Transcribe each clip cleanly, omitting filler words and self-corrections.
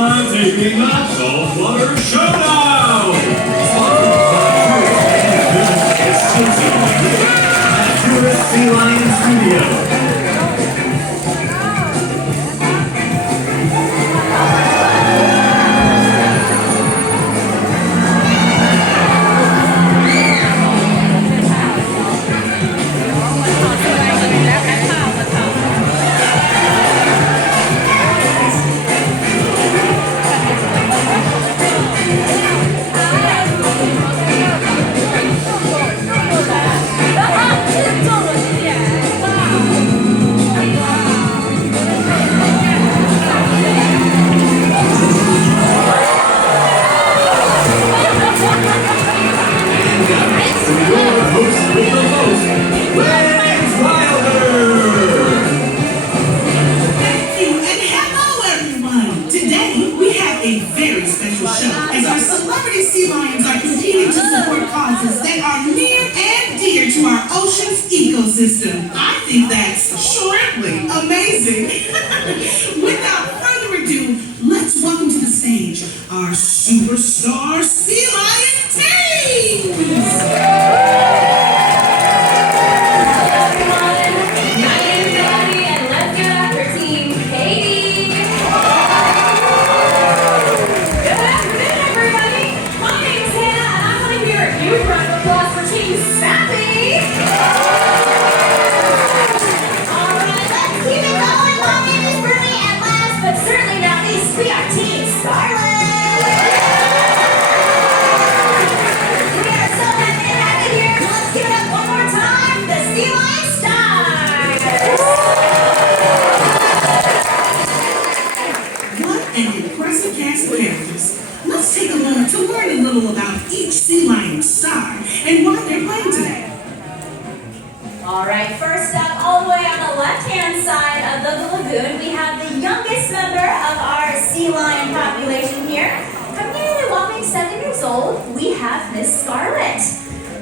on taking the Saltwater Showdown! Aquarium Sea Lion Studio. Ecosystem. I think that's shortly amazing. Without further ado, let's welcome to the stage our superstar sea lion teams. Hello everyone, my name is Melody and let's give it up for Team Katie. Good afternoon everybody, my name is Hannah and I'm going to hear a huge round of applause for Team Sappy. We are Team Scarlet! We are so happy to have you here. Let's give it up one more time. The Sea Lion Stars! What an impressive cast of characters. Let's take a moment to learn a little about each Sea Lion star and why they're playing today. Alright, first up, all the way on the left-hand side of the lagoon, we have the youngest member of our sea lion population here. Coming in at a whopping 7 years old, we have Miss Scarlet.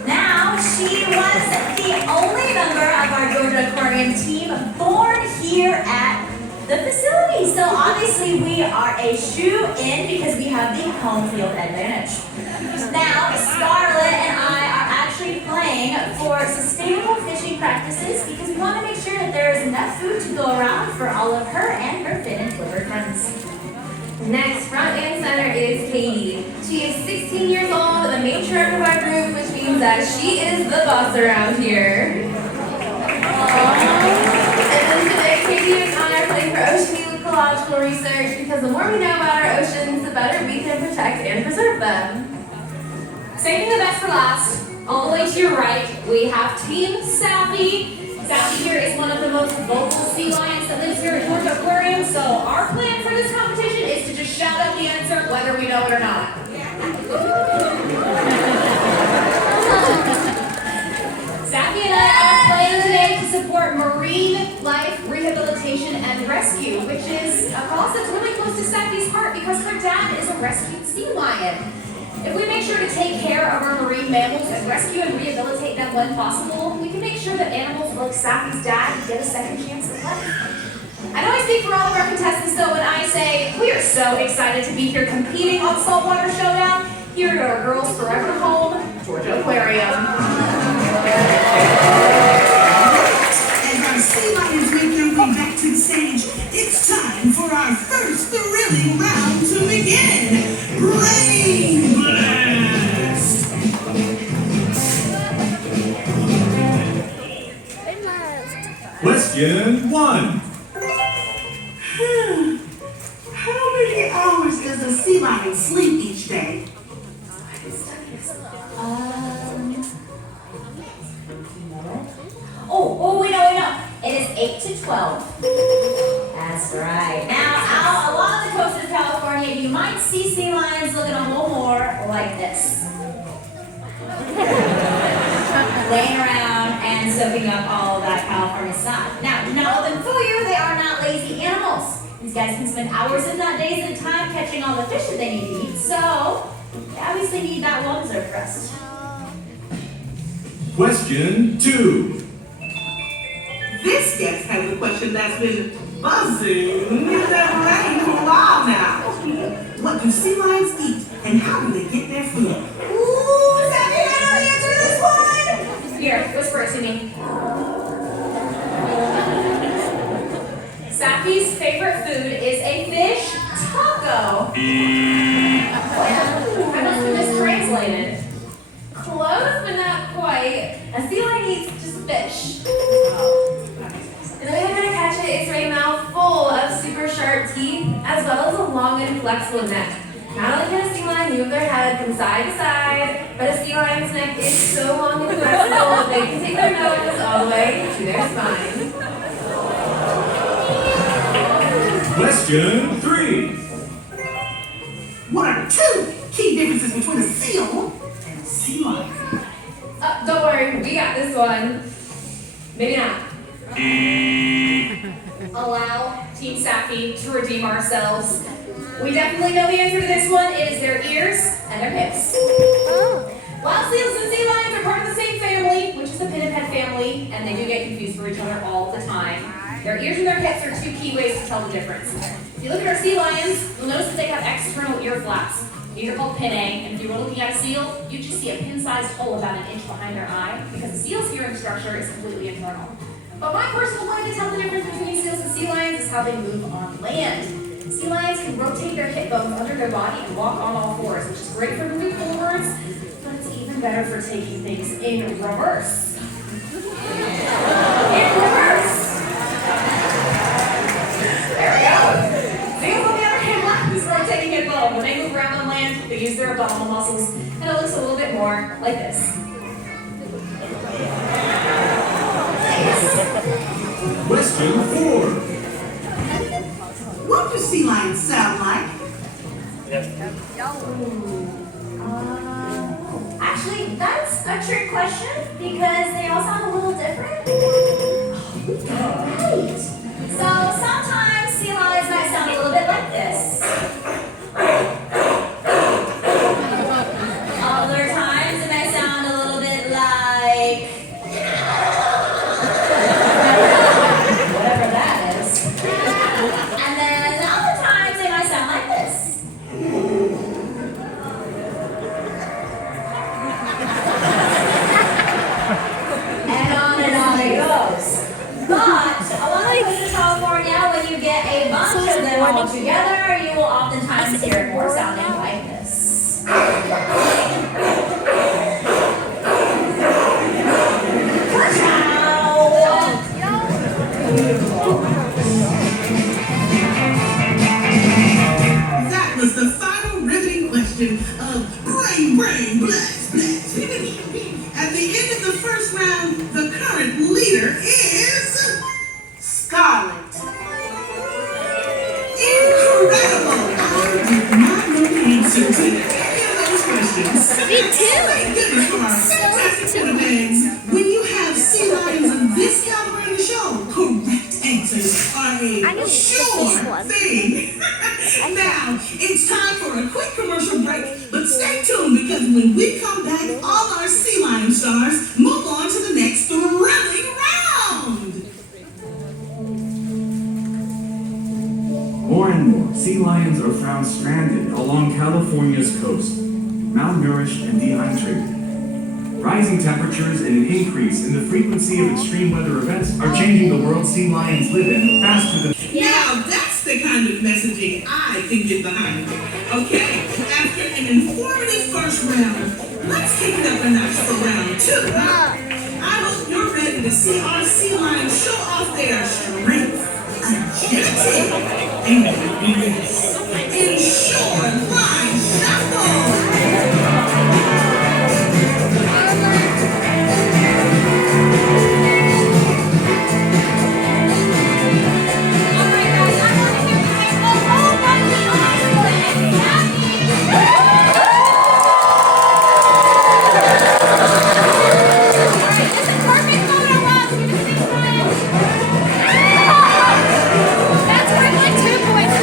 Now, she was the only member of our Georgia Aquarium team born here at the facility. So obviously we are a shoe-in because we have the home field advantage. Now, Scarlet and I are actually playing for sustainable fishing practices because we want to make sure that there is enough food to go around for all of her and her fin and flipper friends. Next, front and center is Katie. She is 16 years old and the matriarch of our group, which means that she is the boss around here. And then today, Katie and I are playing for ocean ecological research because the more we know about our oceans, the better we can protect and preserve them. Saving the best for last, all the way to your right, we have Team Sappy. Sappy here is one of the most vocal sea lions that lives here at Georgia Aquarium, so our plan for this competition is to just shout out the answer whether we know it or not. Sappy and I are playing today to support marine life rehabilitation and rescue, which is a cause that's really close to Sappy's heart because her dad is a rescued sea lion. If we make sure to take care of our marine mammals and rescue and rehabilitate them when possible, we can make sure that animals like Sappy's dad get a second chance at life. I know I speak for all of our contestants though when I say we are so excited to be here competing on Saltwater Showdown here at our Girls Forever home, Georgia Aquarium. As our sea lions make their way back to the stage, it's time for our first thrilling round to begin. Brain Blast! Question 1. How many hours does a sea lion sleep each day? We know. It is 8 to 12. That's right. Now, out along the coast of California, you might see sea lions looking a little more like this. Laying around and soaking up all of that California sun. Now, do not let them fool you, they are not lazy animals. These guys can spend hours, if not days at a time, catching all the fish that they need to eat, so they obviously need that well-deserved rest. Question 2. This guest has a question that's been buzzing in their brain for a while now. I must have mistranslated. Close, but not quite. A sea lion eats just fish. And the way they're gonna catch it is right mouth full of super sharp teeth, as well as a long and flexible neck. Not only can a sea lion move their head from side to side, but a sea lion's neck is so long and flexible that they can take their nose all the way to their spine. Question 3. What are two key differences between a seal and a sea lion? Don't worry, we got this one. Maybe not. Allow Team Sappy to redeem ourselves. We definitely know the answer to this one. It is their ears and their hips. Wild seals and sea lions are part of the same family, which is the pinniped family, and they do get confused for each other all the time. Their ears and their hips are two key ways to tell the difference. If you look at our sea lions, you'll notice that they have external ear flaps. These are called pinnae, and if you were looking at a seal, you just see a pin-sized hole about 1 inch behind their eye, because the seal's hearing structure is completely internal. But my personal way to tell the difference between seals and sea lions is how they move on land. Sea lions can rotate their hip bones under their body and walk on all fours, which is great for moving forwards, but it's even better for taking things in reverse. In reverse! There we go. Seals, on the other hand, lack this rotating hip bone. When they move around on land, they use their abdominal muscles, and it looks a little bit more like this. Question 4. What do sea lions sound like? Actually, that's a trick question because they all sound a little different. Right. So sometimes sea lions might sound a little bit like this. Other times it might sound a little bit like whatever that is. And then other times they might sound like this. And on it goes. But along the coast of California, when you get a bunch of them all together, you will oftentimes hear it more sounding like this. That was the final riveting question of brain, blast. At the end of the first round, the current leader is Scarlett. Incredible! I did not know the answer to any of those questions. Me too. Thank goodness for our fantastic quarterbacks. When you have sea lions of this caliber in the show, correct answers are a sure thing. Now, it's time for a quick commercial break, but stay tuned because when we come back, all our sea lion stars move on to the next thrilling round. More and more, sea lions are found stranded along California's coast, malnourished and dehydrated. Rising temperatures and an increase in the frequency of extreme weather events are changing the world sea lions live in faster than... Now, that's the kind of messaging I can get behind. Okay, after an informative first round, let's kick it up a notch for round 2. I hope you're ready to see our sea lions show off their strength, agility, and yes, ensure line shuffle. That's worth like 2 points.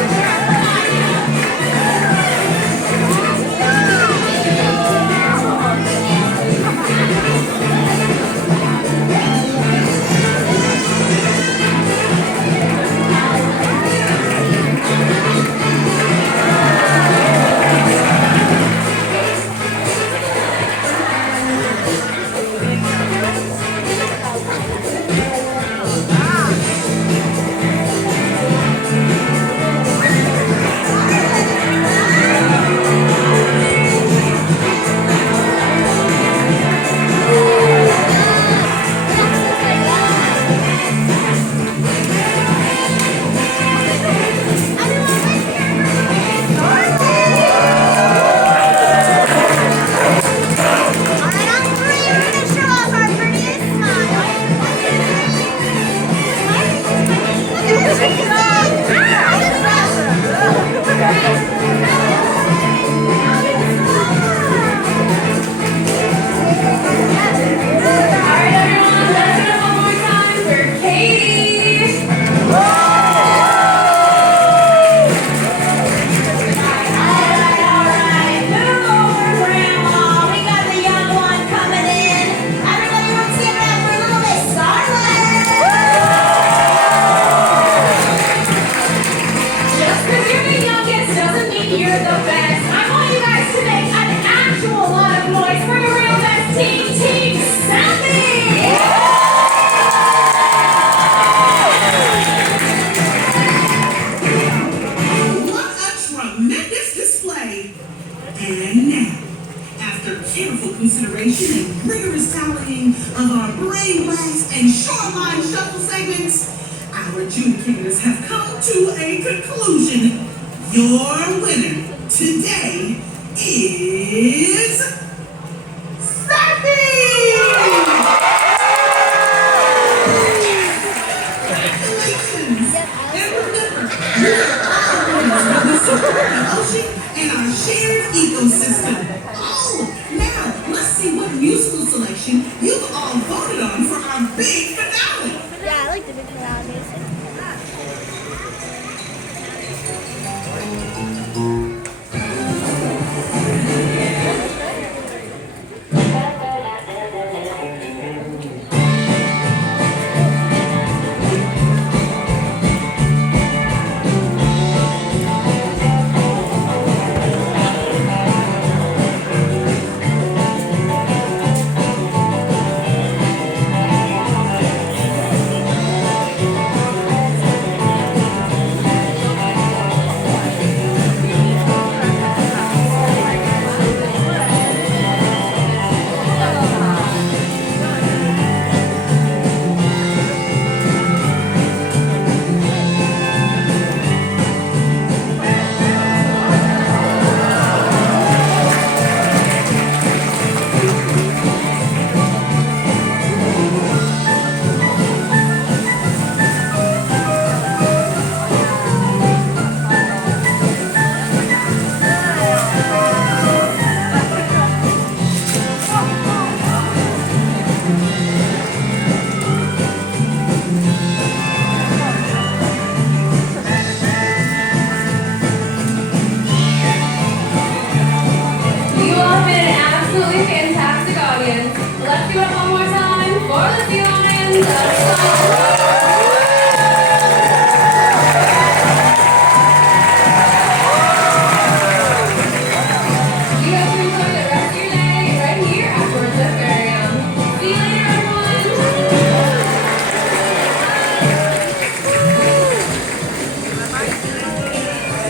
you're the best. I want you guys to make an actual lot of noise for the real best team, Team Sappy! What a tremendous display! And now, after careful consideration and rigorous tallying of our brain blast and shoreline shuffle segments, our adjudicators have come to a conclusion. Your winner today is Sappy! Congratulations! And remember, we are all winners of the supporting ocean and our shared ecosystem. Oh, now let's see what musical selection you've all voted on for our big finale. Yeah, I like the big finale music. You all have been an absolutely fantastic audience. Let's do it one more time for the Sea Lions of Song. You guys can enjoy the rest of your day right here at Aquarium. See you later, everyone.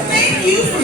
Thank you for